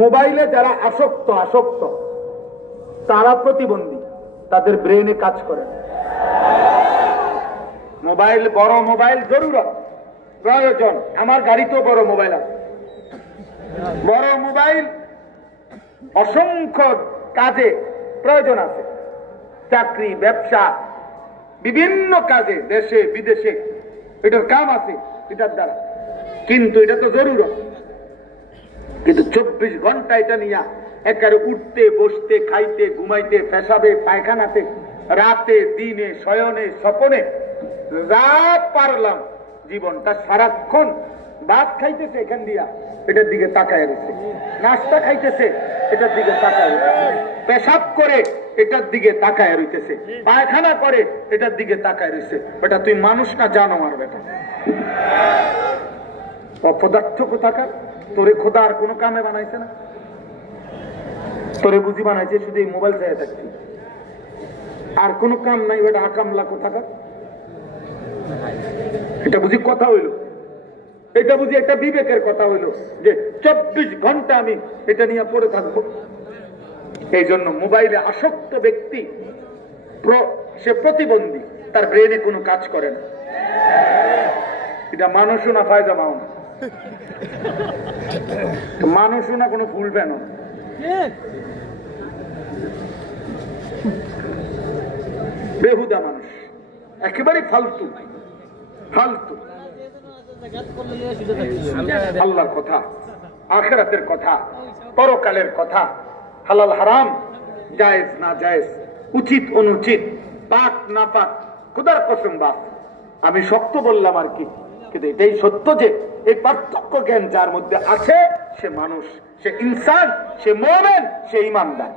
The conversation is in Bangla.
মোবাইলে যারা আসক্ত আসক্ত, তারা প্রতিবন্ধী, তাদের ব্রেনে কাজ করে মোবাইল বড় মোবাইল জরুরত। প্রয়োজন, আমার গাড়িতেও বড় মোবাইল আছে। বড় মোবাইল অসংখ্য কাজে প্রয়োজন আছে। চাকরি, ব্যবসা, বিভিন্ন কাজে, দেশে, বিদেশে, এটার কাম আছে, এটার দ্বারা। কিন্তু এটা তো জরুরত। কিন্তু চব্বিশ ঘণ্টা এটা নিয়ে একারে উঠতে, বসতে, খাইতে, ঘুমাইতে পেশাবে পায়খানাতে, রাতে, দিনে, শয়নে, স্বপনে যা পারলাম জীবনটা সারাক্ষণ ভাত খাইতেছে এখান দিয়া, এটার দিকে তাকায় রয়েছে। নাস্তা খাইতেছে, এটার দিকে তাকায় পেশাব করে, এটার দিকে তাকায় রইতেছে। পায়খানা করে, এটার দিকে তাকায় রয়েছে বেটা, তুই মানুষ না জানো আমার বেটা। অপদার্থ কোথাকার? তোরে খোদা আর কোনো কামে বানাইছে না। তোরে বুঝি বানাইছে, শুধু এই মোবাইল চাই থাকছি। আর কোনো কাম নাই, বেটা আকামলা কোথাকার? এটা বুঝি কথা হইল? এটা বুঝি একটা বিবেকের কথা হইল যে চব্বিশ ঘণ্টা আমি এটা নিয়ে পড়ে থাকব। এই জন্য মোবাইলে আসক্ত ব্যক্তি সে প্রতিবন্ধী, তার ব্রেনে কোনো কাজ করে না। এটা মানুষও না ফায়দা, মাও না। মানুষও না কোনো ফুল ফ্যানও বেহুদা মানুষ। একেবারে ফালতু। ফালতু। আল্লাহর কথা আখেরাতের কথা পরকালের কথা হালাল হারাম জায়েজ না জায়েজ উচিত অনুচিত পাক না পাক খুদার কসম বাপ আমি শক্ত বললাম আর কি? কিন্তু এটাই সত্য যে, এই পার্থক্য জ্ঞান যার মধ্যে আছে, সে মানুষ, সে ইনসান, সে মোমেন, সে ইমানদার।